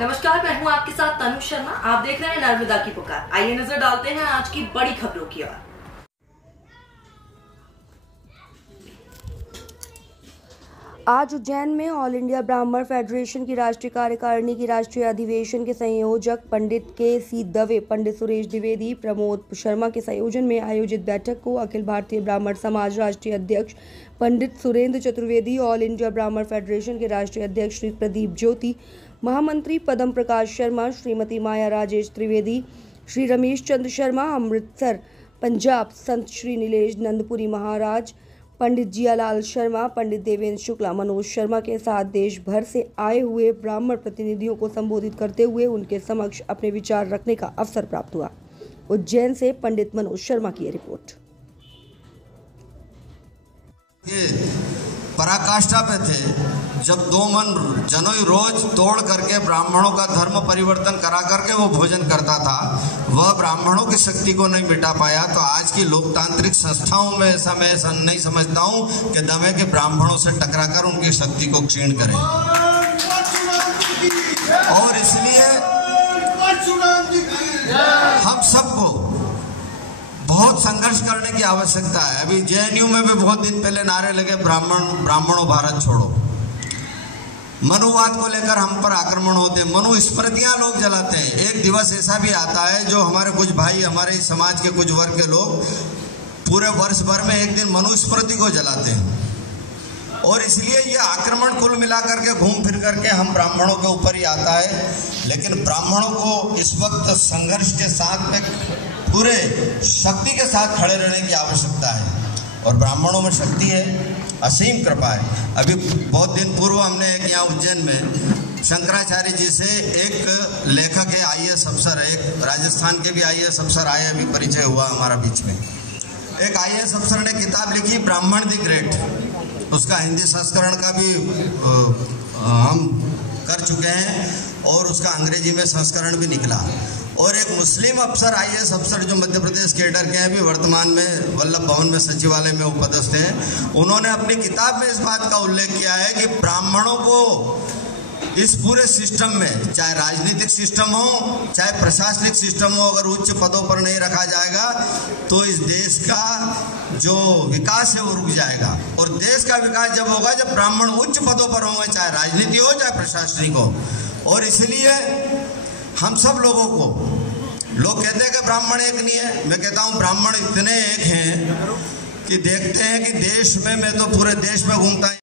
नमस्कार, मैं हूं आपके साथ तनु शर्मा। आप देख रहे हैं नर्मदा की पुकार। आइए नजर डालते हैं आज की बड़ी खबरों की ओर। आज उज्जैन में ऑल इंडिया ब्राह्मण फेडरेशन की राष्ट्रीय कार्यकारिणी की राष्ट्रीय अधिवेशन के संयोजक पंडित के.सी. दवे, पंडित सुरेश द्विवेदी, प्रमोद शर्मा के संयोजन में आयोजित बैठक को अखिल भारतीय ब्राह्मण समाज राष्ट्रीय अध्यक्ष पंडित सुरेंद्र चतुर्वेदी, ऑल इंडिया ब्राह्मण फेडरेशन के राष्ट्रीय अध्यक्ष श्री प्रदीप ज्योति, महामंत्री पद्म प्रकाश शर्मा, श्रीमती माया राजेश त्रिवेदी, श्री रमेश चंद्र शर्मा, अमृतसर पंजाब, संत श्री नीलेश नंदपुरी महाराज, पंडित जियालाल शर्मा, पंडित देवेंद्र शुक्ला, मनोज शर्मा के साथ देश भर से आए हुए ब्राह्मण प्रतिनिधियों को संबोधित करते हुए उनके समक्ष अपने विचार रखने का अवसर प्राप्त हुआ। उज्जैन से पंडित मनोज शर्मा की रिपोर्ट। पराकाष्ठा पे थे जब दो मन जनोई रोज तोड़ करके ब्राह्मणों का धर्म परिवर्तन करा करके वो भोजन करता था, वह ब्राह्मणों की शक्ति को नहीं मिटा पाया। तो आज की लोकतांत्रिक संस्थाओं में ऐसा मैं नहीं समझता हूँ कि दम है कि ब्राह्मणों से टकरा कर उनकी शक्ति को क्षीण करें। और इसलिए हम सबको बहुत संघर्ष करने की आवश्यकता है। अभी जेएनयू में भी बहुत दिन पहले नारे लगे, ब्राह्मणों भारत छोड़ो। मनुवाद को लेकर हम पर आक्रमण होते हैं, मनुस्मृतियां लोग जलाते हैं। एक दिवस ऐसा भी आता है जो हमारे कुछ भाई, हमारे समाज के कुछ वर्ग के लोग पूरे वर्ष भर में एक दिन मनुस्मृति को जलाते हैं। और इसलिए ये आक्रमण कुल मिलाकर के घूम फिर करके हम ब्राह्मणों के ऊपर ही आता है। लेकिन ब्राह्मणों को इस वक्त संघर्ष के साथ में पूरे शक्ति के साथ खड़े रहने की आवश्यकता है। और ब्राह्मणों में शक्ति है, असीम कृपा है। अभी बहुत दिन पूर्व हमने एक यहाँ उज्जैन में शंकराचार्य जी से एक लेखक है, आईएएस अफसर है, एक राजस्थान के भी आईएएस अफसर आए, अभी परिचय हुआ हमारा बीच में। एक आईएएस अफसर ने किताब लिखी ब्राह्मण द ग्रेट, उसका हिंदी संस्करण का भी हम कर चुके हैं और उसका अंग्रेजी में संस्करण भी निकला। और एक मुस्लिम अफसर, आईएएस अफसर जो मध्य प्रदेश कैडर के हैं, भी वर्तमान में वल्लभ भवन में सचिवालय में उपस्थित हैं, उन्होंने अपनी किताब में इस बात का उल्लेख किया है कि ब्राह्मणों को इस पूरे सिस्टम में, चाहे राजनीतिक सिस्टम हो चाहे प्रशासनिक सिस्टम हो, अगर उच्च पदों पर नहीं रखा जाएगा तो इस देश का जो विकास है वो रुक जाएगा। और देश का विकास जब होगा जब ब्राह्मण उच्च पदों पर होंगे, चाहे राजनीति हो चाहे प्रशासनिक हो। और इसलिए हम सब लोगों को, लोग कहते हैं कि ब्राह्मण एक नहीं है, मैं कहता हूँ ब्राह्मण इतने एक हैं कि देखते हैं कि देश में, मैं तो पूरे देश में घूमता